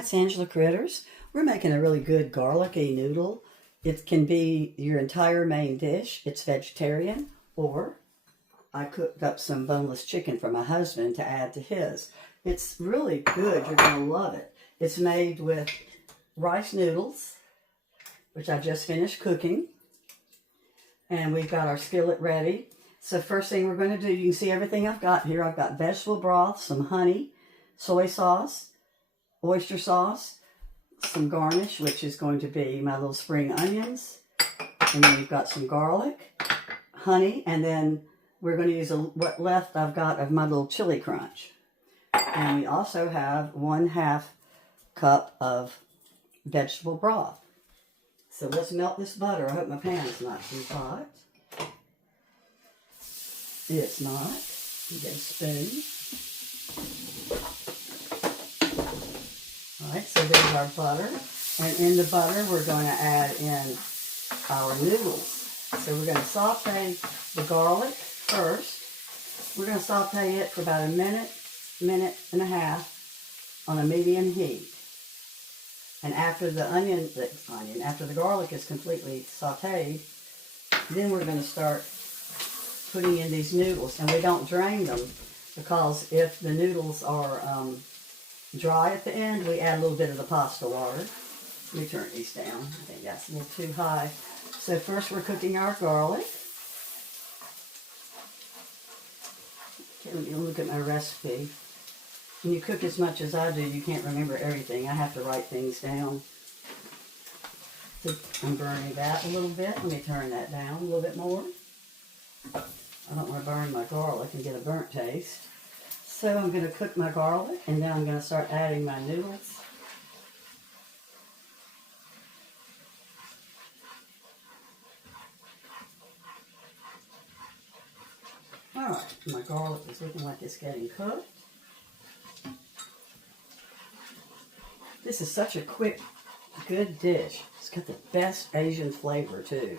It's Angela Critters. We're making a really good garlicky noodle. It can be your entire main dish. It's vegetarian, or I cooked up some boneless chicken for my husband to add to his. It's really good. You're going to love it. It's made with rice noodles, which I just finished cooking. And we've got our skillet ready. So first thing we're going to do, you can see everything I've got here. I've got vegetable broth, some honey, soy sauce, oyster sauce, some garnish, which is going to be my little spring onions, and then we've got some garlic, honey, and then we're going to use what left I've got of my little chili crunch. And we also have 1/2 cup of vegetable broth. So let's melt this butter. I hope my pan is not too hot. It's not. You get a spoon. Alright, so there's our butter, and in the butter we're going to add in our noodles. So we're going to saute the garlic first. We're going to saute it for about a minute and a half on a medium heat. And after the after the garlic is completely sauteed, then we're going to start putting in these noodles. And we don't drain them, because if the noodles are dry at the end, we add a little bit of the pasta water. Let me turn these down. I think that's a little too high. So first we're cooking our garlic. Okay, let me look at my recipe. When you cook as much as I do, you can't remember everything. I have to write things down. I'm burning that a little bit. Let me turn that down a little bit more. I don't want to burn my garlic and get a burnt taste. So I'm going to cook my garlic, and then I'm going to start adding my noodles. Alright, my garlic is looking like it's getting cooked. This is such a quick, good dish. It's got the best Asian flavor too.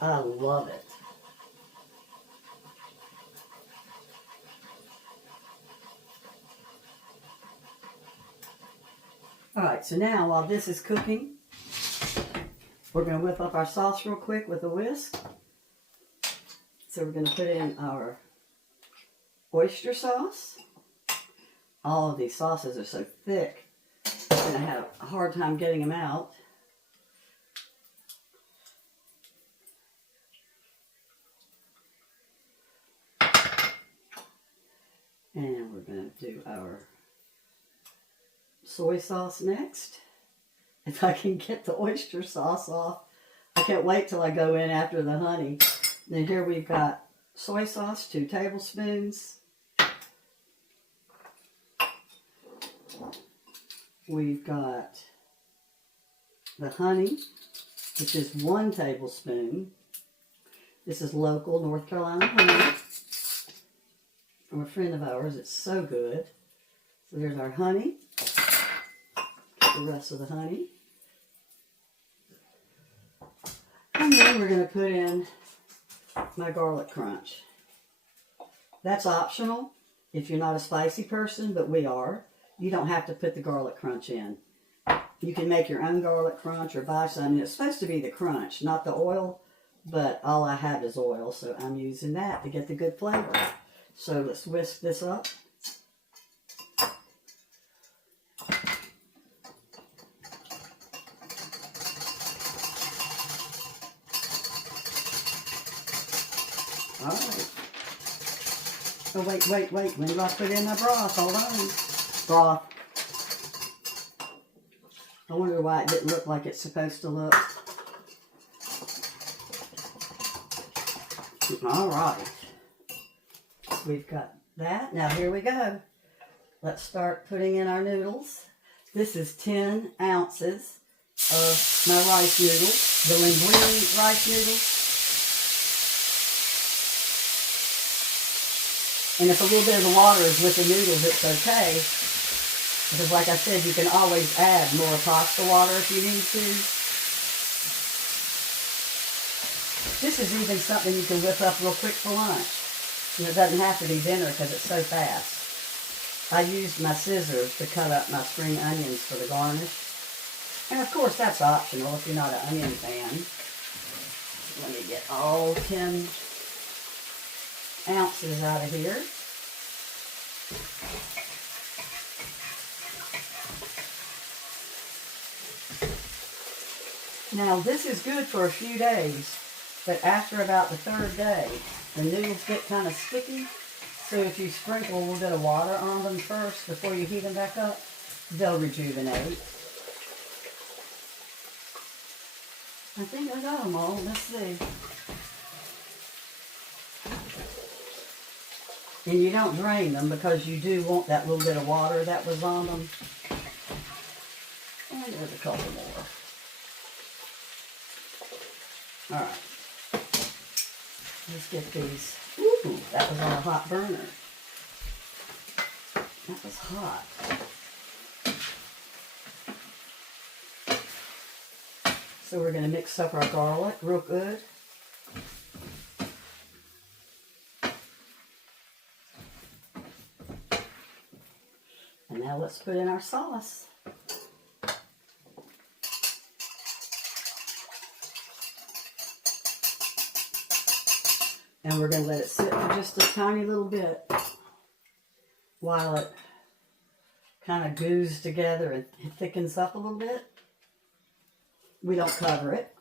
I love it. Alright, so now while this is cooking, we're going to whip up our sauce real quick with a whisk. So we're going to put in our oyster sauce. All of these sauces are so thick, I'm going to have a hard time getting them out. And we're going to do our soy sauce next. If I can get the oyster sauce off. I can't wait till I go in after the honey. Then here we've got soy sauce, 2 tablespoons. We've got the honey, which is 1 tablespoon. This is local North Carolina honey from a friend of ours. It's so good. So there's our honey. Get the rest of the honey. And then we're going to put in my garlic crunch. That's optional if you're not a spicy person, but we are. You don't have to put the garlic crunch in. You can make your own garlic crunch or buy some. It's supposed to be the crunch, not the oil, but all I have is oil, so I'm using that to get the good flavor. So let's whisk this up. All right. Oh, wait. When do I put in my broth? Hold on. Broth. I wonder why it didn't look like it's supposed to look. All right. We've got that. Now here we go. Let's start putting in our noodles. This is 10 ounces of my rice noodles, the linguine rice noodles. And if a little bit of the water is with the noodles, it's okay. Because like I said, you can always add more pasta water if you need to. This is even something you can whip up real quick for lunch. And it doesn't have to be dinner because it's so fast. I used my scissors to cut up my spring onions for the garnish. And of course that's optional if you're not an onion fan. Let me get all 10 ounces out of here. Now this is good for a few days, but after about the 3rd day, the noodles get kind of sticky. So if you sprinkle a little bit of water on them first before you heat them back up, they'll rejuvenate. I think I got them all. Let's see. And you don't drain them because you do want that little bit of water that was on them. And there's a couple more. Alright. Let's get these. Ooh, that was on a hot burner. That was hot. So we're going to mix up our garlic real good. And now let's put in our sauce. And we're going to let it sit for just a tiny little bit while it kind of goos together and thickens up a little bit. We don't cover it.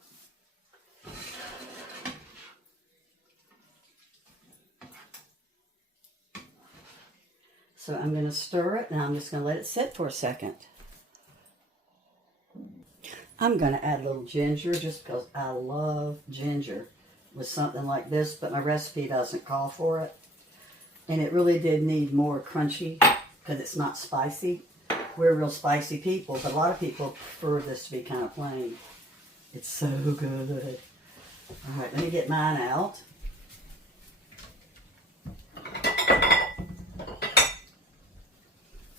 So I'm going to stir it and I'm just going to let it sit for a second. I'm going to add a little ginger just because I love ginger with something like this, but my recipe doesn't call for it. And it really did need more crunchy because it's not spicy. We're real spicy people, but a lot of people prefer this to be kind of plain. It's so good. All right, let me get mine out.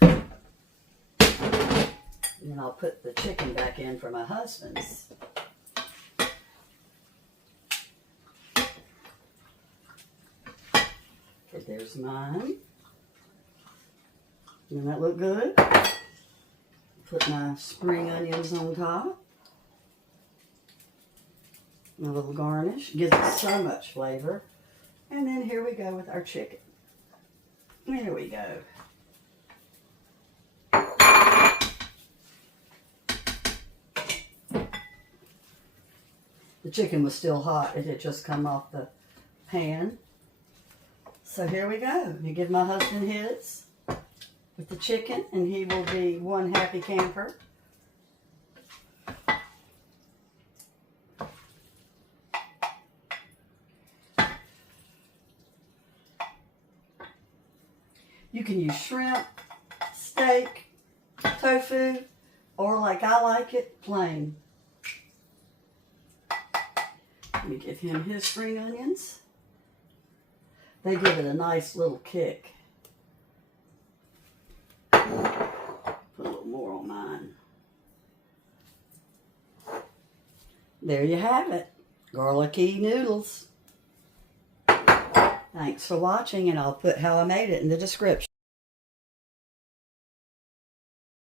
And then I'll put the chicken back in for my husband's. Okay, there's mine. Doesn't that look good? Put my spring onions on top. A little garnish. Gives it so much flavor. And then here we go with our chicken. There we go. The chicken was still hot. It had just come off the pan. So here we go. You give my husband his with the chicken and he will be one happy camper. You can use shrimp, steak, tofu, or like I like it, plain. Let me give him his spring onions. They give it a nice little kick. Put a little more on mine. There you have it. Garlicky noodles. Thanks for watching, and I'll put how I made it in the description.